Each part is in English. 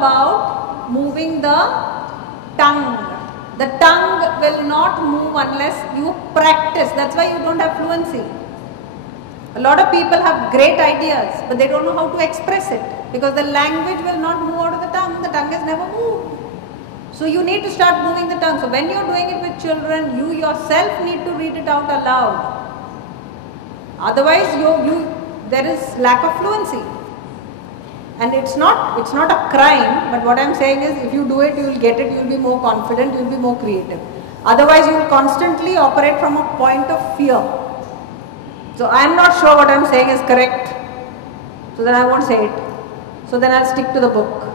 about moving the tongue. The tongue will not move unless you practice. That's why you don't have fluency. A lot of people have great ideas, but they don't know how to express it because the language will not move out of the tongue. The tongue has never moved. So you need to start moving the tongue. So when you're doing it with children, you yourself need to read it out aloud. Otherwise, there is lack of fluency. And it's not a crime, but what I'm saying is if you do it, you will get it, you will be more confident, you will be more creative. Otherwise, you will constantly operate from a point of fear. So I'm not sure what I'm saying is correct, so then I won't say it. So then I'll stick to the book.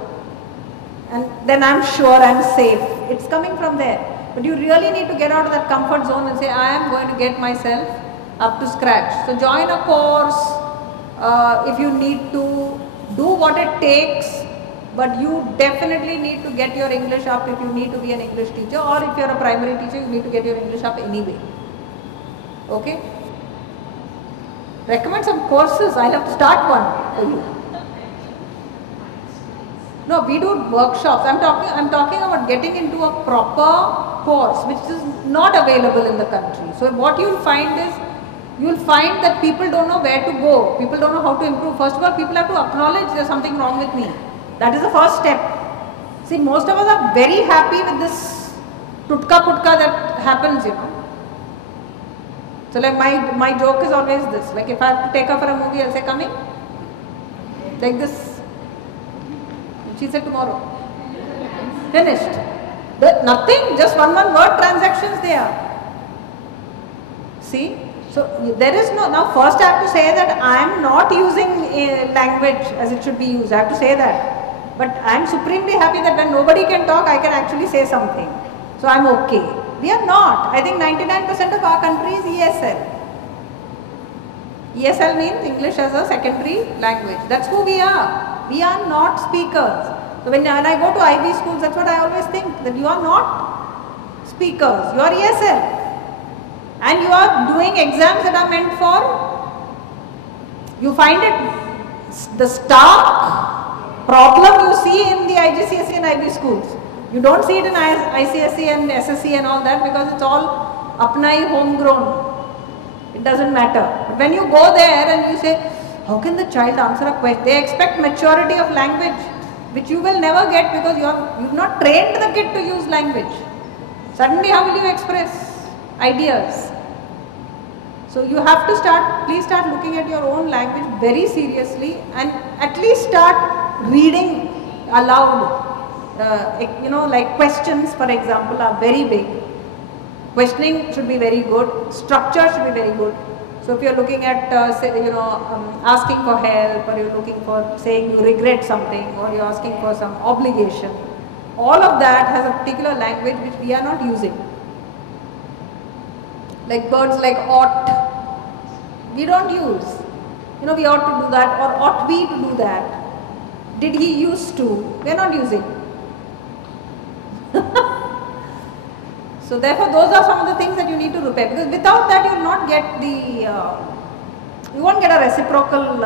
And then I'm sure I'm safe. It's coming from there. But you really need to get out of that comfort zone and say, I am going to get myself up to scratch. So join a course if you need to. Do what it takes, but you definitely need to get your English up if you need to be an English teacher, or if you're a primary teacher, you need to get your English up anyway. Okay? Recommend some courses. I'll have to start one for you. No, we do workshops. I'm talking about getting into a proper course which is not available in the country. So what you'll find is, you'll find that people don't know where to go. People don't know how to improve. First of all, people have to acknowledge there's something wrong with me. That is the first step. See, most of us are very happy with this tutka putka that happens, you know. So like my joke is always this. Like if I have to take her for a movie, I'll say, come in. Like this. She said tomorrow. Finished. Nothing, just one word transactions there. See? So there is no, now first I have to say that I am not using language as it should be used. I have to say that. But I am supremely happy that when nobody can talk, I can actually say something. So I am okay. We are not. I think 99% of our country is ESL. ESL means English as a secondary language. That's who we are. We are not speakers. So when I go to IB schools, that's what I always think, that you are not speakers. You are ESL. And you are doing exams that are meant for, you find it, the stark problem you see in the IGCSE and IB schools. You don't see it in ICSE and SSC and all that because it's all apnai homegrown. It doesn't matter. But when you go there and you say, how can the child answer a question? They expect maturity of language, which you will never get because you've not trained the kid to use language. Suddenly how will you express ideas? So you have to please start looking at your own language very seriously and at least start reading aloud. Like questions, for example, are very big. Questioning should be very good. Structure should be very good. So if you're looking at, asking for help, or you're looking for saying you regret something, or you're asking for some obligation, all of that has a particular language which we are not using. Like words like ought, we don't use. We ought to do that, or ought we to do that. Did he used to? We are not using. So therefore, those are some of the things that you need to repair, because without that you will not get you won't get a reciprocal,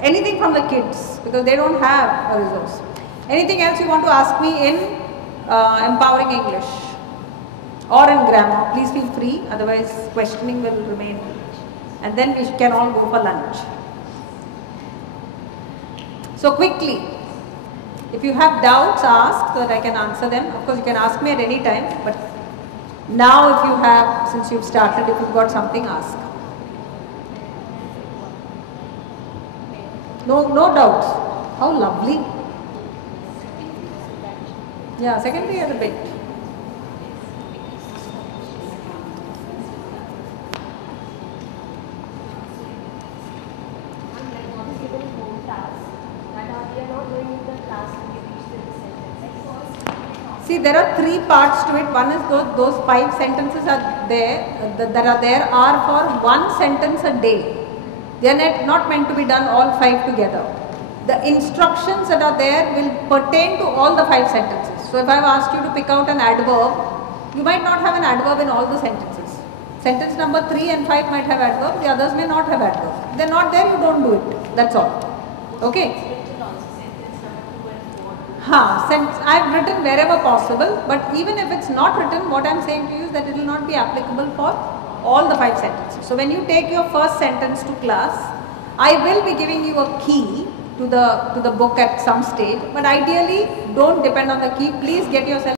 anything from the kids, because they don't have a resource. Anything else you want to ask me in Empowering English? Or in grammar, please feel free, otherwise questioning will remain, and then we can all go for lunch. So quickly, if you have doubts, ask so that I can answer them. Of course, you can ask me at any time, but now if you have, since you've started, if you've got something, ask. No doubts. How lovely. Yeah, secondary is a bit. See, there are three parts to it. One is those 5 sentences are there, are for one sentence a day. They are not meant to be done all 5 together. The instructions that are there will pertain to all the 5 sentences. So if I have asked you to pick out an adverb, you might not have an adverb in all the sentences. Sentence number 3 and 5 might have adverb, the others may not have adverb. If they are not there, you don't do it. That's all. Okay? I have written wherever possible, but even if it's not written, what I am saying to you is that it will not be applicable for all the 5 sentences. So when you take your first sentence to class, I will be giving you a key to the book at some stage, but ideally don't depend on the key. Please get yourself